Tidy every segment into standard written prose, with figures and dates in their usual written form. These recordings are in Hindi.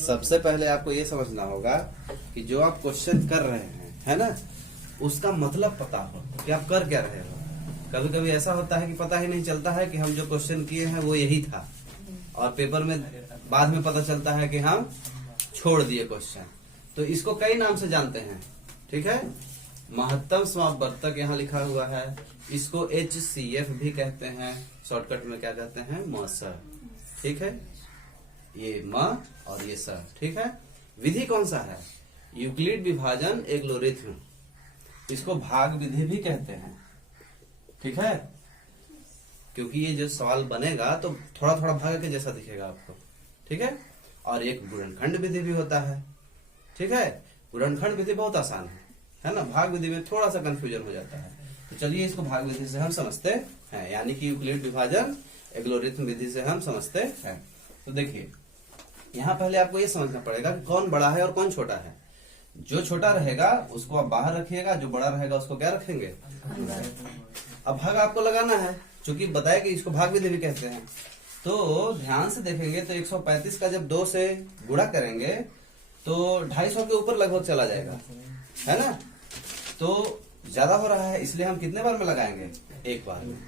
सबसे पहले आपको ये समझना होगा कि जो आप क्वेश्चन कर रहे हैं, है ना, उसका मतलब पता हो कि आप कर क्या रहे हो। कभी कभी ऐसा होता है कि पता ही नहीं चलता है कि हम जो क्वेश्चन किए हैं वो यही था, और पेपर में बाद में पता चलता है कि हम छोड़ दिए क्वेश्चन। तो इसको कई नाम से जानते हैं, ठीक है। महत्तम समापवर्तक यहाँ लिखा हुआ है, इसको HCF भी कहते हैं, शॉर्टकट में क्या कहते हैं, मस, ठीक है। ये म और ये स, ठीक है। विधि कौन सा है, यूक्लिड विभाजन एक लोरिथ्म, इसको भाग विधि भी कहते हैं, ठीक है। क्योंकि ये जो सवाल बनेगा तो थोड़ा थोड़ा भाग के जैसा दिखेगा आपको, ठीक है। और एक गुणनखंड विधि भी होता है, ठीक है। गुणनखंड विधि बहुत आसान है ना, भाग विधि में थोड़ा सा कंफ्यूजन हो जाता है। तो चलिए इसको भाग विधि से हम समझते हैं, यानी कि यूक्लिड विभाजन एक लोरिथ्म विधि से हम समझते हैं। तो देखिए यहाँ पहले आपको ये समझना पड़ेगा कि कौन बड़ा है और कौन छोटा है। जो छोटा रहेगा उसको आप बाहर रखिएगा, जो बड़ा रहेगा उसको क्या रखेंगे, अब भाग आपको लगाना है, क्योंकि बताया कि इसको भाग विधि भी कहते हैं। तो ध्यान से देखेंगे तो 135 का जब 2 से गुणा करेंगे तो 250 के ऊपर लगभग चला जाएगा, है ना। तो ज्यादा हो रहा है, इसलिए हम कितने बार में लगाएंगे, एक बार में।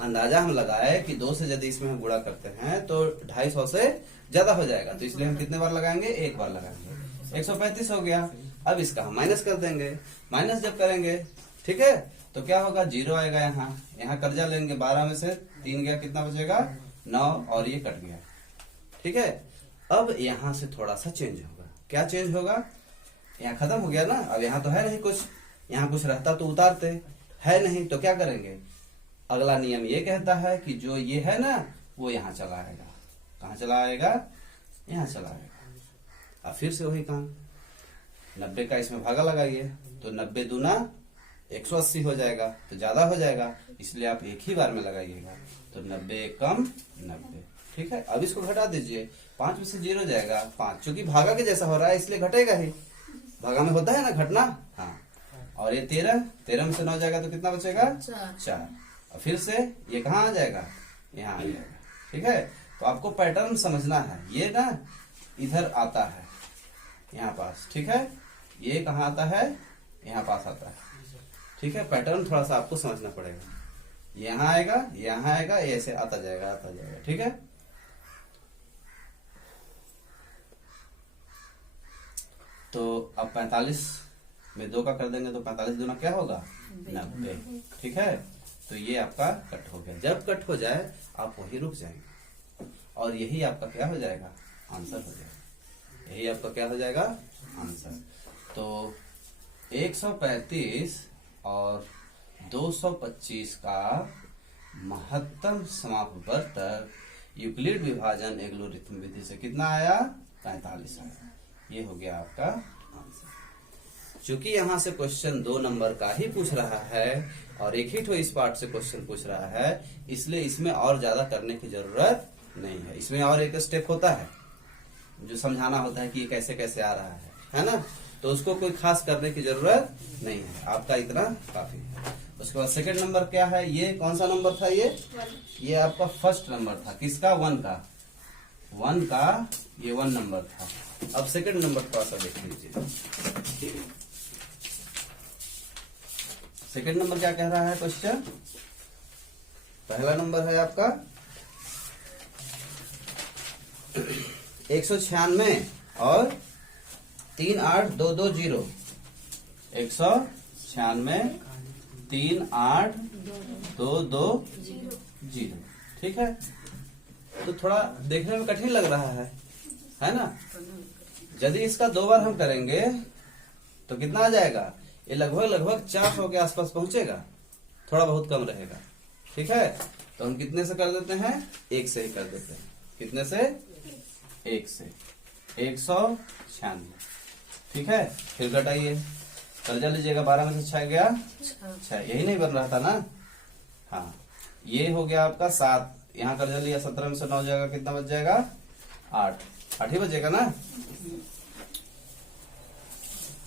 अंदाजा हम लगाए कि 2 से यदि इसमें हम गुणा करते हैं तो 250 से ज्यादा हो जाएगा, तो इसलिए हम कितने बार लगाएंगे, एक बार लगाएंगे। 135 हो गया, अब इसका हम माइनस कर देंगे। माइनस जब करेंगे, ठीक है, तो क्या होगा, 0 आएगा। यहाँ कर्जा लेंगे, 12 में से 3 गया, कितना बचेगा, 9, और ये कट गया, ठीक है। अब यहाँ से थोड़ा सा चेंज होगा, क्या चेंज होगा, यहाँ खत्म हो गया ना, अब यहाँ तो है नहीं कुछ, यहाँ कुछ रहता तो उतारते, है नहीं, तो क्या करेंगे, अगला नियम ये कहता है कि जो ये है ना वो यहाँ चला आएगा। कहाँ चला आएगा, यहाँ चला आएगा। अब फिर से वही काम, 90 का इसमें भागा लगाइए, तो 90 दूना 180 हो जाएगा, तो ज्यादा हो जाएगा, इसलिए आप एक ही बार में लगाइएगा। तो 90 कम 90, ठीक है। अब इसको घटा दीजिए, 5 में से 0 जाएगा, 5, चूंकि भागा के जैसा हो रहा है इसलिए घटेगा ही, भागा में होता है ना घटना, हाँ। और ये 13 में से 9 जाएगा तो कितना बचेगा, 4। और फिर से ये कहाँ आ जाएगा, यहाँ आ जाएगा, ठीक है। तो आपको पैटर्न समझना है, ये ना इधर आता है यहाँ पास, ठीक है, ये कहाँ आता है, यहाँ पास आता है, ठीक है। पैटर्न थोड़ा सा आपको समझना पड़ेगा, यहाँ आएगा, यहाँ आएगा, ऐसे आता जाएगा, ठीक है। तो अब 45 में 2 का कर देंगे तो 45 दूना क्या होगा, 90, ठीक है। तो ये आपका कट हो गया। जब कट हो जाए आप वही रुक जाएंगे, और यही आपका क्या हो जाएगा, आंसर हो जाएगा। यही आपका क्या हो जाएगा, आंसर। तो 135 और 225 का महत्तम समापवर्तक यूक्लिड विभाजन एक लोरिथ्म विधि से कितना आया, 45 आया। ये हो गया आपका आंसर। चूंकि यहाँ से क्वेश्चन 2 नंबर का ही पूछ रहा है और एक ही ठो इस पार्ट से क्वेश्चन पूछ रहा है, इसलिए इसमें और ज्यादा करने की जरूरत नहीं है। इसमें और एक स्टेप होता है जो समझाना होता है कि ये कैसे कैसे आ रहा है ना, तो उसको कोई खास करने की जरूरत नहीं है, आपका इतना काफी है। उसके बाद सेकंड नंबर क्या है, ये कौन सा नंबर था, ये आपका फर्स्ट नंबर था, किसका, 1 का, ये 1 नंबर था। अब सेकंड नंबर थोड़ा सा देख लीजिए। सेकंड नंबर क्या कह रहा है क्वेश्चन, पहला नंबर है आपका 196 और 38220, 196 38220, ठीक है। तो थोड़ा देखने में कठिन लग रहा है ना। यदि इसका 2 बार हम करेंगे तो कितना आ जाएगा, ये लगभग 400 के आसपास पहुंचेगा, थोड़ा बहुत कम रहेगा, ठीक है। तो हम कितने से कर देते हैं, 1 से ही कर देते हैं, कितने से, 1 से, 196, ठीक है। फिर घटाइए, कर्जा लीजिएगा, 12 में से 6 गया 6, यही नहीं बन रहा था ना, हाँ। ये हो गया आपका 7, यहाँ कर्जा लिया, 17 में से 9 जाएगा, कितना बच जाएगा, 8 ही बचेगा ना।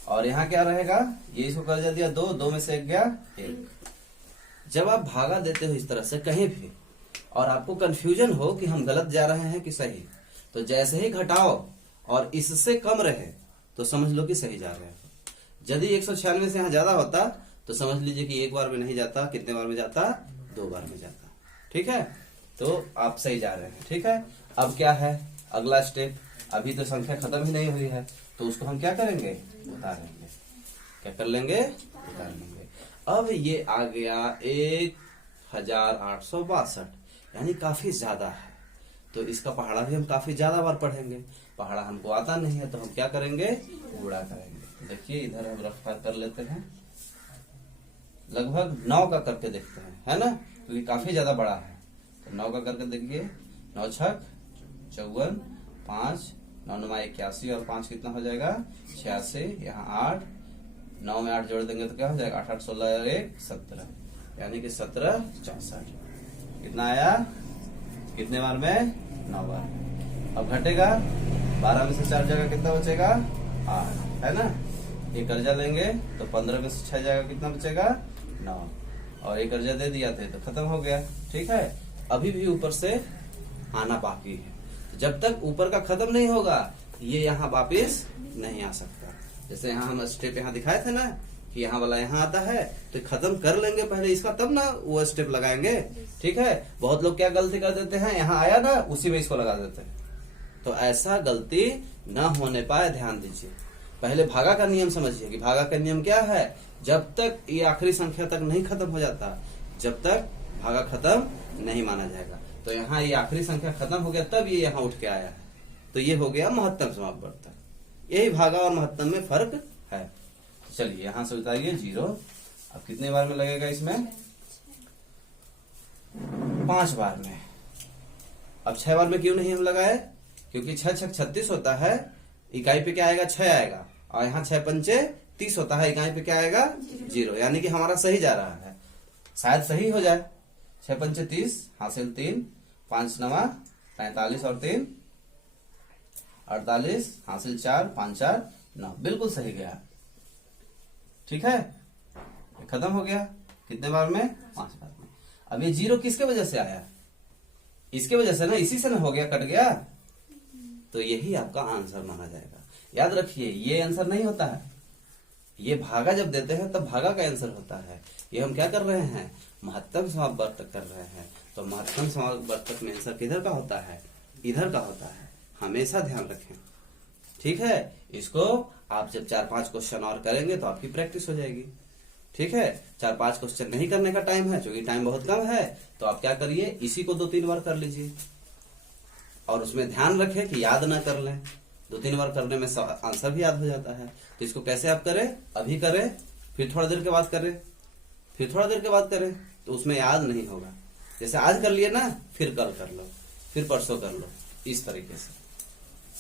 और यहाँ क्या रहेगा, ये इसको कर्जा दिया 2 में से 1 गया 1। जब आप भागा देते हो इस तरह से कहीं भी और आपको कंफ्यूजन हो कि हम गलत जा रहे हैं कि सही, तो जैसे ही घटाओ और इससे कम रहे तो समझ लो कि सही जा रहे हो। यदि 196 से यहाँ ज्यादा होता तो समझ लीजिए कि एक बार में नहीं जाता, कितने बार में जाता, 2 बार में जाता। ठीक है, तो आप सही जा रहे हैं। ठीक है, अब क्या है अगला स्टेप, अभी तो संख्या खत्म ही नहीं हुई है, तो उसको हम क्या करेंगे, उतारेंगे। क्या कर लेंगे, उतार लेंगे। अब ये आ गया 1862, यानी काफी ज्यादा है, तो इसका पहाड़ा भी हम काफी ज्यादा बार पढ़ेंगे। पहाड़ा हमको आता नहीं है तो हम क्या करेंगे, गुणा करेंगे। देखिए इधर हम रफ्तार कर लेते हैं, लगभग 9 का करके देखते हैं, है ना, क्योंकि काफी ज्यादा बड़ा है। तो 9 का करके देखिए, 9 छक 54, 5 9 9 81 और 5 कितना हो जाएगा, 86। यहाँ 8, 9 में 8 जोड़ देंगे तो क्या हो जाएगा, 8 8 16 और 1 17, यानी कि 17 64। कितना आया, कितने बार में, 9 बार। अब घटेगा 12 में से 4 जगह कितना बचेगा, 8, है ना। ये कर्जा लेंगे तो 15 में से 6 जगह कितना बचेगा, 9, और एक कर्जा दे दिया थे तो खत्म हो गया। ठीक है, अभी भी ऊपर से आना बाकी है, तो जब तक ऊपर का खत्म नहीं होगा ये यहाँ वापिस नहीं आ सकता। जैसे यहाँ हम स्टेप यहाँ दिखाए थे ना कि यहाँ वाला यहाँ आता है, तो खत्म कर लेंगे पहले इसका, तब ना वो स्टेप लगाएंगे। ठीक है, बहुत लोग क्या गलती कर देते हैं, यहाँ आया ना उसी में इसको लगा देते हैं, तो ऐसा गलती न होने पाए ध्यान दीजिए। पहले भागा का नियम समझिए कि भागा का नियम क्या है, जब तक ये आखिरी संख्या तक नहीं खत्म हो जाता, जब तक भागा खत्म नहीं माना जाएगा। तो यहाँ ये आखिरी संख्या खत्म हो गया तब ये यहाँ उठ के आया है, तो ये हो गया महत्तम समापवर्तक। यही भागा और महत्तम में फर्क है। चलिए यहाँ से उतारिए 0। अब कितने बार में लगेगा इसमें, 5 बार में। अब 6 बार में क्यों नहीं हम लगाए, क्योंकि 6 छक 36 होता है, इकाई पे क्या आएगा, 6 आएगा, और यहाँ 6 पंचे 30 होता है, इकाई पे क्या आएगा, 0, यानी कि हमारा सही जा रहा है। शायद सही हो जाए, 6 पंचे 30 हासिल 3, 5 9 45 और 3 48 हासिल 4, 5 4 9, बिल्कुल सही गया। ठीक है, खत्म हो गया कितने बार में, 5 बार में। अब ये 0 किसके वजह से आया, इसके वजह से ना, इसी से ना हो गया, कट गया, तो यही आपका आंसर माना जाएगा। याद रखिए ये आंसर नहीं होता है, ये भागा जब देते हैं तब भागा का आंसर होता है। ये हम क्या कर रहे हैं, महत्तम समापवर्तक कर रहे हैं, तो महत्तम समापवर्तक में आंसर किधर का होता है, इधर का होता है, हमेशा ध्यान रखें। ठीक है, इसको आप जब 4-5 क्वेश्चन और करेंगे तो आपकी प्रैक्टिस हो जाएगी। ठीक है, 4-5 क्वेश्चन नहीं करने का टाइम है, क्योंकि टाइम बहुत कम है, तो आप क्या करिए, इसी को 2-3 बार कर लीजिए, और उसमें ध्यान रखें कि याद ना कर लें। 2-3 बार करने में आंसर भी याद हो जाता है। तो इसको कैसे आप करें, अभी करें, फिर थोड़ा देर के बाद करें, फिर थोड़ा देर के बाद करें, तो उसमें याद नहीं होगा। जैसे आज कर लिए ना, फिर कल कर लो, फिर परसों कर लो, इस तरीके से।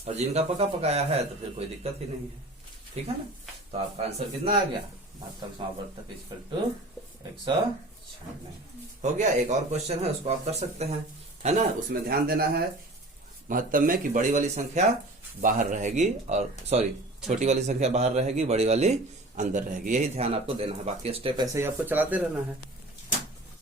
और जिनका पका पकाया है तो फिर कोई दिक्कत ही नहीं है। ठीक है ना, तो आपका आंसर कितना आ गया, महत्तम समापवर्तक इक्वल टू 196 हो गया। एक और क्वेश्चन है, उसको आप कर सकते हैं, है ना। उसमें ध्यान देना है महत्तम में कि बड़ी वाली संख्या बाहर रहेगी, और सॉरी छोटी वाली संख्या बाहर रहेगी, बड़ी वाली अंदर रहेगी, यही ध्यान आपको देना है। बाकी स्टेप ऐसे ही आपको चलाते रहना है।